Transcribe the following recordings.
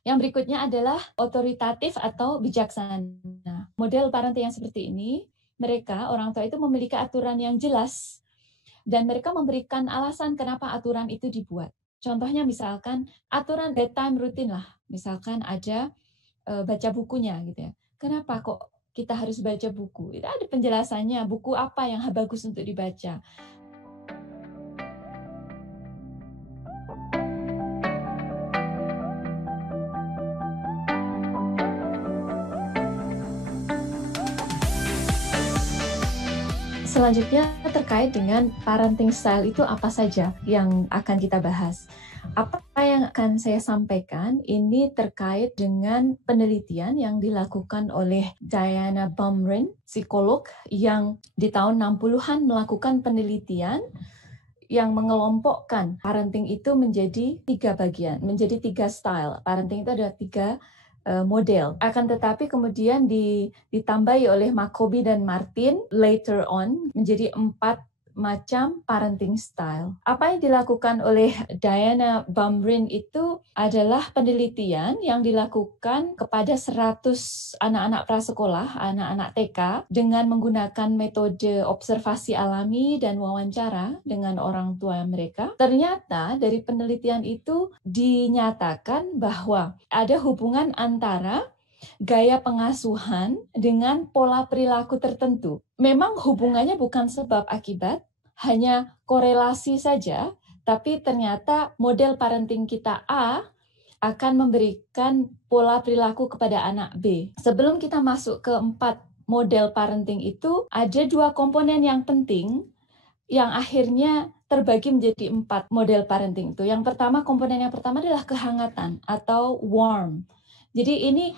Yang berikutnya adalah otoritatif atau bijaksana. Model parenting yang seperti ini, mereka, orang tua itu memiliki aturan yang jelas dan mereka memberikan alasan kenapa aturan itu dibuat. Contohnya misalkan aturan bedtime rutin lah, misalkan ada baca bukunya gitu ya. Kenapa kok kita harus baca buku? Itu ada penjelasannya, buku apa yang bagus untuk dibaca. Selanjutnya terkait dengan parenting style itu apa saja yang akan kita bahas. Apa yang akan saya sampaikan ini terkait dengan penelitian yang dilakukan oleh Diana Baumrind, psikolog yang di tahun 60-an melakukan penelitian yang mengelompokkan parenting itu menjadi 3 bagian, menjadi 3 style. Parenting itu ada 3 model. Akan tetapi kemudian ditambahi oleh Makobi dan Martin later on menjadi 4 macam parenting style. Apa yang dilakukan oleh Diana Baumrind itu adalah penelitian yang dilakukan kepada 100 anak-anak prasekolah, anak-anak TK dengan menggunakan metode observasi alami dan wawancara dengan orang tua mereka. Ternyata dari penelitian itu dinyatakan bahwa ada hubungan antara gaya pengasuhan dengan pola perilaku tertentu. Memang hubungannya bukan sebab akibat, hanya korelasi saja, tapi ternyata model parenting kita A akan memberikan pola perilaku kepada anak B. Sebelum kita masuk ke 4 model parenting itu, ada 2 komponen yang penting yang akhirnya terbagi menjadi 4 model parenting itu. Yang pertama, komponen yang pertama adalah kehangatan atau warm. Jadi ini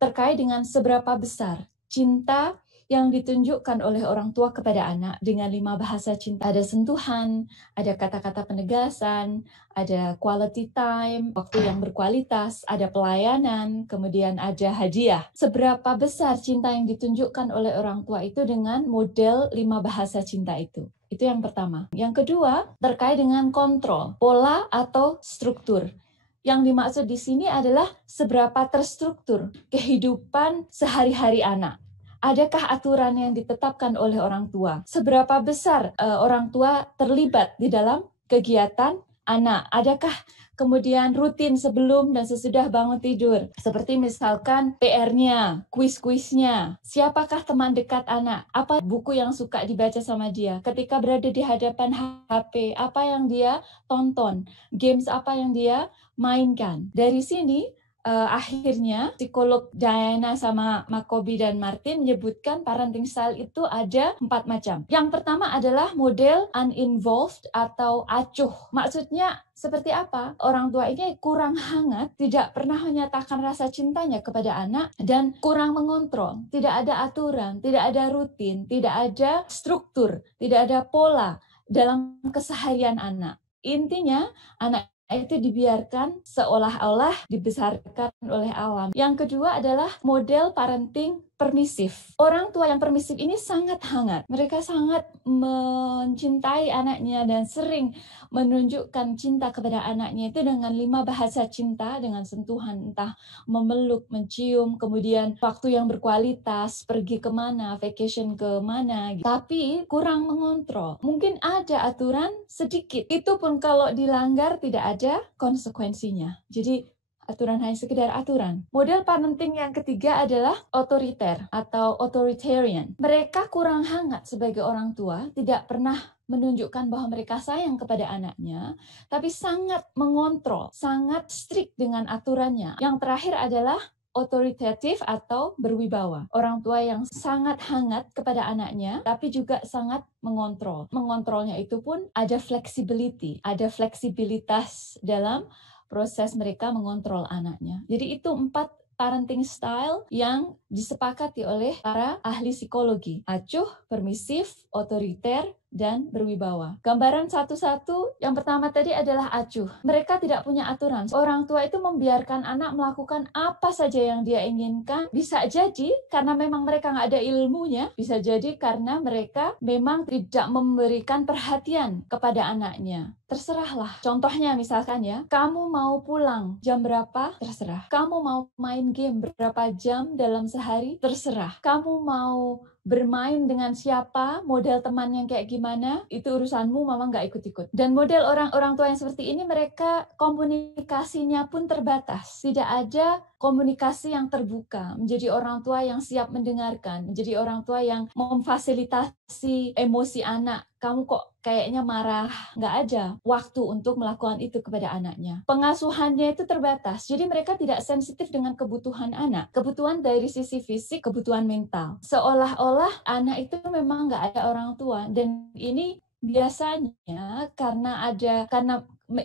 terkait dengan seberapa besar cinta yang ditunjukkan oleh orang tua kepada anak dengan 5 bahasa cinta. Ada sentuhan, ada kata-kata penegasan, ada quality time, waktu yang berkualitas, ada pelayanan, kemudian ada hadiah. Seberapa besar cinta yang ditunjukkan oleh orang tua itu dengan model 5 bahasa cinta itu. Itu yang pertama. Yang kedua, terkait dengan kontrol, pola atau struktur. Yang dimaksud di sini adalah seberapa terstruktur kehidupan sehari-hari anak. Adakah aturan yang ditetapkan oleh orang tua? Seberapa besar orang tua terlibat di dalam kegiatan anak? Adakah kemudian rutin sebelum dan sesudah bangun tidur? Seperti misalkan PR-nya, kuis-kuisnya. Siapakah teman dekat anak? Apa buku yang suka dibaca sama dia? Ketika berada di hadapan HP, apa yang dia tonton? Games apa yang dia mainkan? Dari sini akhirnya psikolog Diana sama Makobi dan Martin menyebutkan parenting style itu ada 4 macam. Yang pertama adalah model uninvolved atau acuh. Maksudnya seperti apa? Orang tua ini kurang hangat, tidak pernah menyatakan rasa cintanya kepada anak, dan kurang mengontrol. Tidak ada aturan, tidak ada rutin, tidak ada struktur, tidak ada pola dalam keseharian anak. Intinya, anak itu dibiarkan seolah-olah dibesarkan oleh alam. Yang kedua adalah model parenting permisif. Orang tua yang permisif ini sangat hangat. Mereka sangat mencintai anaknya dan sering menunjukkan cinta kepada anaknya itu dengan 5 bahasa cinta, dengan sentuhan, entah memeluk, mencium, kemudian waktu yang berkualitas, pergi kemana, vacation kemana, gitu. Tapi kurang mengontrol. Mungkin ada aturan sedikit, itu pun kalau dilanggar tidak ada konsekuensinya. Jadi aturan hanya sekedar aturan. Model parenting yang ketiga adalah otoriter atau authoritarian. Mereka kurang hangat sebagai orang tua, tidak pernah menunjukkan bahwa mereka sayang kepada anaknya, tapi sangat mengontrol, sangat strict dengan aturannya. Yang terakhir adalah otoritatif atau berwibawa. Orang tua yang sangat hangat kepada anaknya, tapi juga sangat mengontrol. Mengontrolnya itu pun ada flexibility, ada fleksibilitas dalam proses mereka mengontrol anaknya. Jadi itu 4 parenting style yang disepakati oleh para ahli psikologi. Acuh, permisif, otoriter, dan berwibawa. Gambaran satu-satu yang pertama tadi adalah acuh. Mereka tidak punya aturan. Orang tua itu membiarkan anak melakukan apa saja yang dia inginkan. Bisa jadi karena memang mereka nggak ada ilmunya. Bisa jadi karena mereka memang tidak memberikan perhatian kepada anaknya. Terserahlah. Contohnya misalkan ya, kamu mau pulang jam berapa? Terserah. Kamu mau main game berapa jam dalam sehari? Terserah. Kamu mau bermain dengan siapa, model teman yang kayak gimana, itu urusanmu, mama nggak ikut-ikut. Dan model orang-orang tua yang seperti ini, mereka komunikasinya pun terbatas. Tidak ada komunikasi yang terbuka, menjadi orang tua yang siap mendengarkan, menjadi orang tua yang memfasilitasi emosi anak. Kamu kok kayaknya marah, nggak ada waktu untuk melakukan itu kepada anaknya. Pengasuhannya itu terbatas, jadi mereka tidak sensitif dengan kebutuhan anak. Kebutuhan dari sisi fisik, kebutuhan mental. Seolah-olah anak itu memang nggak ada orang tua, dan ini biasanya karena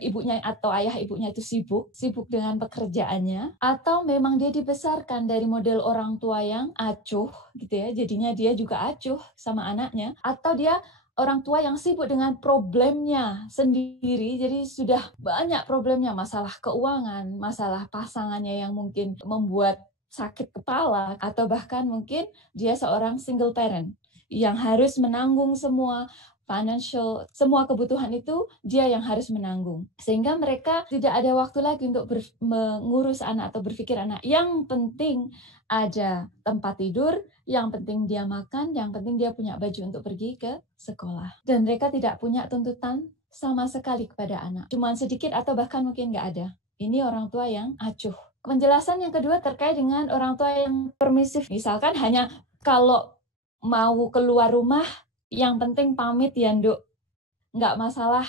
ibunya atau ayah ibunya itu sibuk dengan pekerjaannya, atau memang dia dibesarkan dari model orang tua yang acuh gitu ya, jadinya dia juga acuh sama anaknya, atau dia orang tua yang sibuk dengan problemnya sendiri, jadi sudah banyak problemnya, masalah keuangan, masalah pasangannya yang mungkin membuat sakit kepala, atau bahkan mungkin dia seorang single parent yang harus menanggung semua financial, semua kebutuhan itu dia yang harus menanggung. Sehingga mereka tidak ada waktu lagi untuk mengurus anak atau berpikir anak. Yang penting ada tempat tidur, yang penting dia makan, yang penting dia punya baju untuk pergi ke sekolah. Dan mereka tidak punya tuntutan sama sekali kepada anak. Cuma sedikit atau bahkan mungkin nggak ada. Ini orang tua yang acuh. Penjelasan yang kedua terkait dengan orang tua yang permisif. Misalkan hanya kalau mau keluar rumah, yang penting pamit ya, Nduk. Nggak masalah,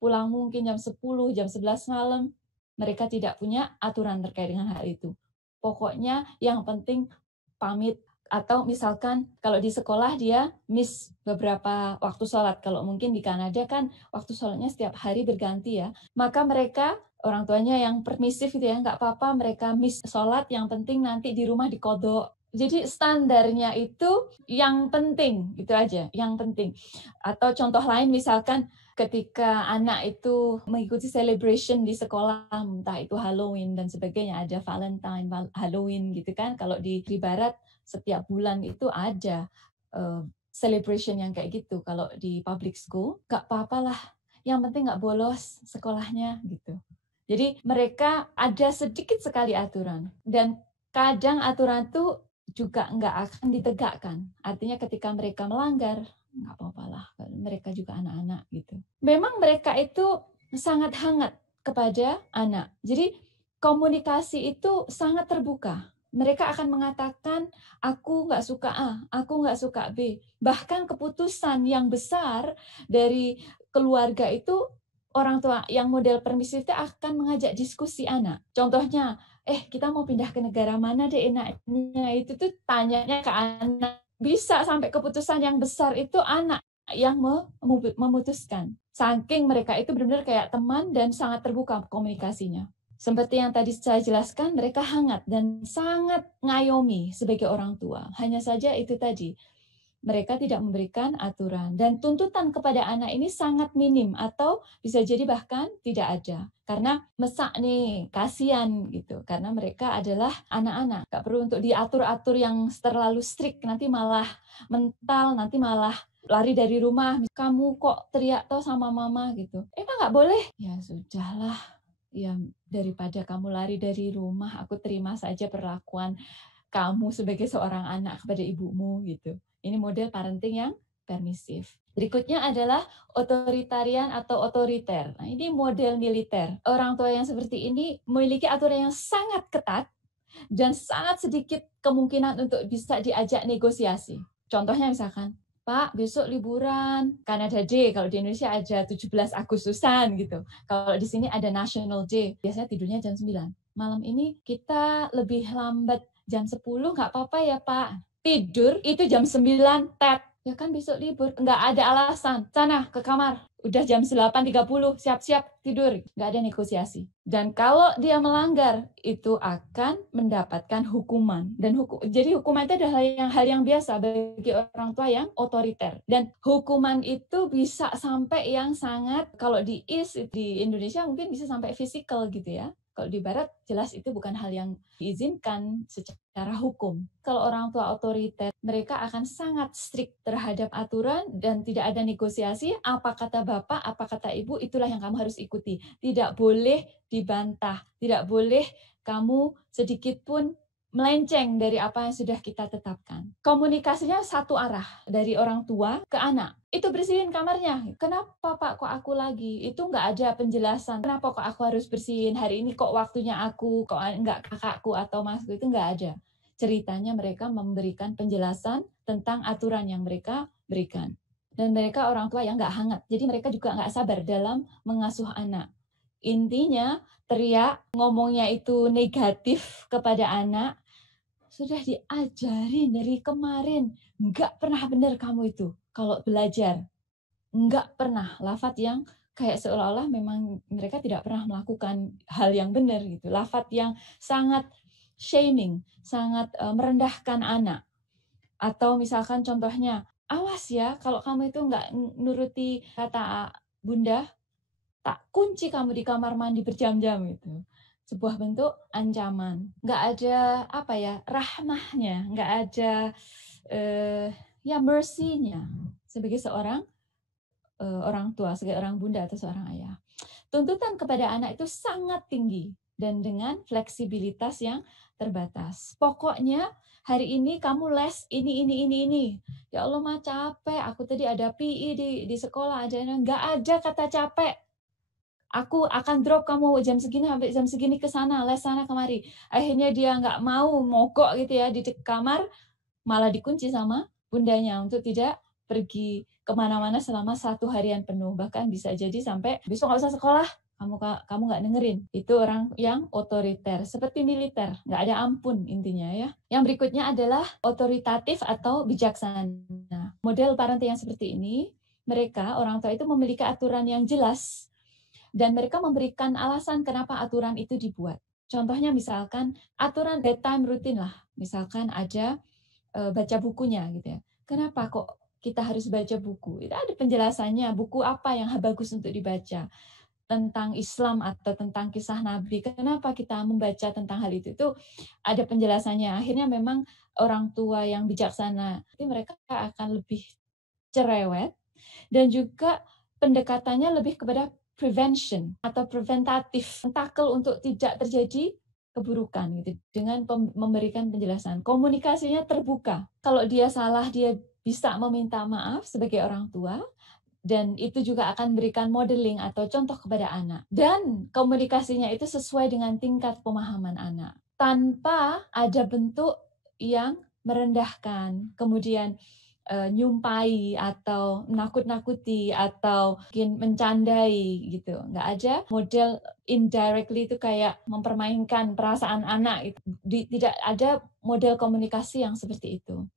pulang mungkin jam 10, jam 11 malam. Mereka tidak punya aturan terkait dengan hal itu. Pokoknya yang penting pamit. Atau misalkan kalau di sekolah dia miss beberapa waktu sholat. Kalau mungkin di Kanada kan waktu sholatnya setiap hari berganti ya. Maka mereka, orang tuanya yang permisif gitu ya, nggak apa-apa mereka miss sholat, yang penting nanti di rumah dikodok. Jadi standarnya itu yang penting, gitu aja, yang penting. Atau contoh lain misalkan ketika anak itu mengikuti celebration di sekolah, entah itu Halloween dan sebagainya, ada Valentine, Halloween gitu kan. Kalau di Barat setiap bulan itu ada celebration yang kayak gitu. Kalau di public school, nggak apa-apalah. Yang penting nggak bolos sekolahnya gitu. Jadi mereka ada sedikit sekali aturan. Dan kadang aturan itu juga nggak akan ditegakkan. Artinya ketika mereka melanggar, nggak apa-apalah. Mereka juga anak-anak gitu. Memang mereka itu sangat hangat kepada anak. Jadi komunikasi itu sangat terbuka. Mereka akan mengatakan, aku nggak suka A, aku nggak suka B. Bahkan keputusan yang besar dari keluarga itu, orang tua yang model permisif itu akan mengajak diskusi anak. Contohnya, kita mau pindah ke negara mana deh enaknya, itu tuh tanyanya ke anak. Bisa sampai keputusan yang besar itu anak yang memutuskan. Saking mereka itu benar-benar kayak teman dan sangat terbuka komunikasinya. Seperti yang tadi saya jelaskan, mereka hangat dan sangat ngayomi sebagai orang tua. Hanya saja itu tadi, mereka tidak memberikan aturan. Dan tuntutan kepada anak ini sangat minim atau bisa jadi bahkan tidak ada. Karena mesak nih, kasihan gitu. Karena mereka adalah anak-anak. Gak perlu untuk diatur-atur yang terlalu strict. Nanti malah mental, nanti malah lari dari rumah. Kamu kok teriak toh sama mama gitu. Emang gak boleh? Ya sudahlah. Ya, daripada kamu lari dari rumah, aku terima saja perlakuan kamu sebagai seorang anak kepada ibumu gitu. Ini model parenting yang permisif. Berikutnya adalah otoritarian atau otoriter. Nah, ini model militer. Orang tua yang seperti ini memiliki aturan yang sangat ketat dan sangat sedikit kemungkinan untuk bisa diajak negosiasi. Contohnya misalkan, Pak, besok liburan, Canada Day, kalau di Indonesia ada 17 Agustusan gitu. Kalau di sini ada National Day, biasanya tidurnya jam 9. Malam ini kita lebih lambat jam 10, nggak apa-apa ya Pak. Tidur itu jam 9, tet. Ya kan besok libur, nggak ada alasan. Sana ke kamar, udah jam 8.30, siap-siap tidur, nggak ada negosiasi. Dan kalau dia melanggar, itu akan mendapatkan hukuman. Dan jadi hukuman itu adalah hal yang biasa bagi orang tua yang otoriter. Dan hukuman itu bisa sampai yang sangat, kalau di Indonesia mungkin bisa sampai fisikal gitu ya. Kalau di Barat jelas itu bukan hal yang diizinkan secara hukum. Kalau orang tua otoriter, mereka akan sangat strict terhadap aturan dan tidak ada negosiasi. Apa kata bapak, apa kata ibu, itulah yang kamu harus ikuti. Tidak boleh dibantah, tidak boleh kamu sedikit pun melenceng dari apa yang sudah kita tetapkan. Komunikasinya satu arah dari orang tua ke anak. Itu bersihin kamarnya. Kenapa Pak kok aku lagi? Itu nggak ada penjelasan. Kenapa kok aku harus bersihin? Hari ini kok waktunya aku, kok nggak kakakku atau masku, itu nggak ada. Ceritanya mereka memberikan penjelasan tentang aturan yang mereka berikan. Dan mereka orang tua yang nggak hangat. Jadi mereka juga nggak sabar dalam mengasuh anak. Intinya teriak, ngomongnya itu negatif kepada anak, sudah diajarin dari kemarin, nggak pernah benar kamu itu kalau belajar. Nggak pernah, lafadz yang kayak seolah-olah memang mereka tidak pernah melakukan hal yang benar gitu. Lafadz yang sangat shaming, sangat merendahkan anak. Atau misalkan contohnya, awas ya kalau kamu itu nggak nuruti kata bunda, tak kunci kamu di kamar mandi berjam-jam gitu. Sebuah bentuk ancaman. Nggak ada apa ya, rahmahnya, nggak ada ya mercy-nya sebagai seorang orang tua, sebagai orang bunda atau seorang ayah. Tuntutan kepada anak itu sangat tinggi dan dengan fleksibilitas yang terbatas. Pokoknya hari ini kamu les ini. Ya Allah mah capek, aku tadi ada PI di sekolah, nggak ada kata capek. Aku akan drop kamu jam segini sampai jam segini ke sana, les sana kemari. Akhirnya dia nggak mau mogok gitu ya di kamar, malah dikunci sama bundanya untuk tidak pergi kemana-mana selama 1 harian penuh. Bahkan bisa jadi sampai besok nggak usah sekolah, kamu nggak dengerin. Itu orang yang otoriter, seperti militer, nggak ada ampun intinya ya. Yang berikutnya adalah otoritatif atau bijaksana. Model parenting yang seperti ini, mereka orang tua itu memiliki aturan yang jelas dan mereka memberikan alasan kenapa aturan itu dibuat. Contohnya misalkan aturan bedtime rutin lah, misalkan ada baca bukunya gitu ya. Kenapa kok kita harus baca buku? Itu ada penjelasannya, buku apa yang bagus untuk dibaca. Tentang Islam atau tentang kisah Nabi. Kenapa kita membaca tentang hal itu? Itu ada penjelasannya. Akhirnya memang orang tua yang bijaksana, mereka akan lebih cerewet dan juga pendekatannya lebih kepada prevention atau preventatif, tackle untuk tidak terjadi keburukan gitu dengan memberikan penjelasan. Komunikasinya terbuka. Kalau dia salah, dia bisa meminta maaf sebagai orang tua dan itu juga akan memberikan modeling atau contoh kepada anak. Dan komunikasinya itu sesuai dengan tingkat pemahaman anak. Tanpa ada bentuk yang merendahkan, kemudian nyumpai atau menakut-nakuti atau mungkin mencandai gitu. Nggak ada model indirectly itu kayak mempermainkan perasaan anak gitu. Tidak ada model komunikasi yang seperti itu.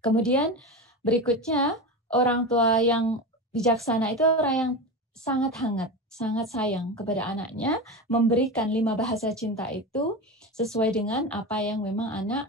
Kemudian berikutnya orang tua yang bijaksana itu orang yang sangat hangat, sangat sayang kepada anaknya, memberikan 5 bahasa cinta itu sesuai dengan apa yang memang anak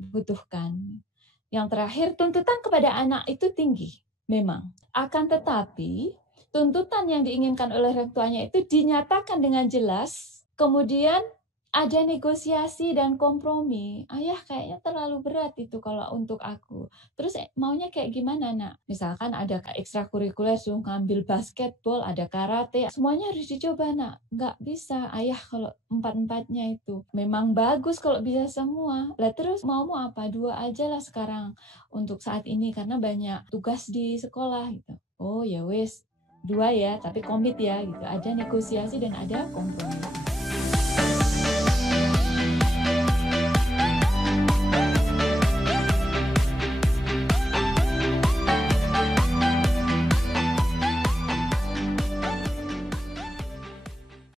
butuhkan. Yang terakhir, tuntutan kepada anak itu tinggi, memang. Akan tetapi, tuntutan yang diinginkan oleh orang tuanya itu dinyatakan dengan jelas, kemudian ada negosiasi dan kompromi. Ayah kayaknya terlalu berat itu kalau untuk aku. Terus maunya kayak gimana nak? Misalkan ada ekstrakurikuler, suruh ngambil basketbol, ada karate, semuanya harus dicoba nak. Nggak bisa ayah kalau 4-4-nya itu. Memang bagus kalau bisa semua. Lah terus mau apa? 2 aja lah sekarang untuk saat ini karena banyak tugas di sekolah gitu. Oh ya wes, 2 ya, tapi komit ya gitu. Ada negosiasi dan ada kompromi.